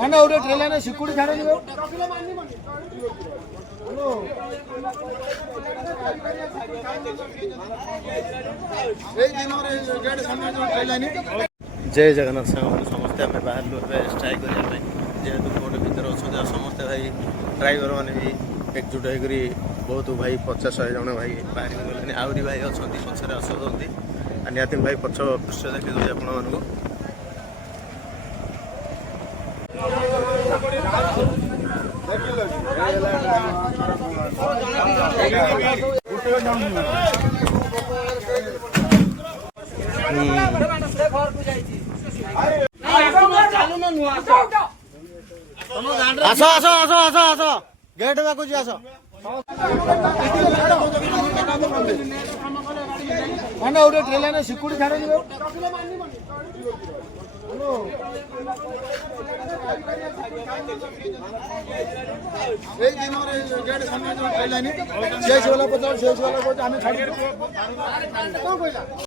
अरे उठे ट्रेलर ने सिक्योरिटी छाड़े नहीं जय जगन्नाथ सागर समस्ते आम बाहर स्ट्राइक करने जेहेतु कोर्ट भितर अच्छा समस्ते भाई ड्राइवर मैंने भी एकजुट होकर बहुत भाई 50-100 जन भाई बाहर गले आहरी भाई अच्छा पचर आसुँच निहती भाई पछ दृश्य देखी दूसरी आपण आस आस आस आस आस गेट बाकू जी आस अरे उठे ट्रेलर ने सिक्योरिटी छाड़े नहीं शेष वाला पचास शेष वाला